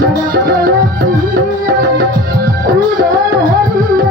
রাতে করবে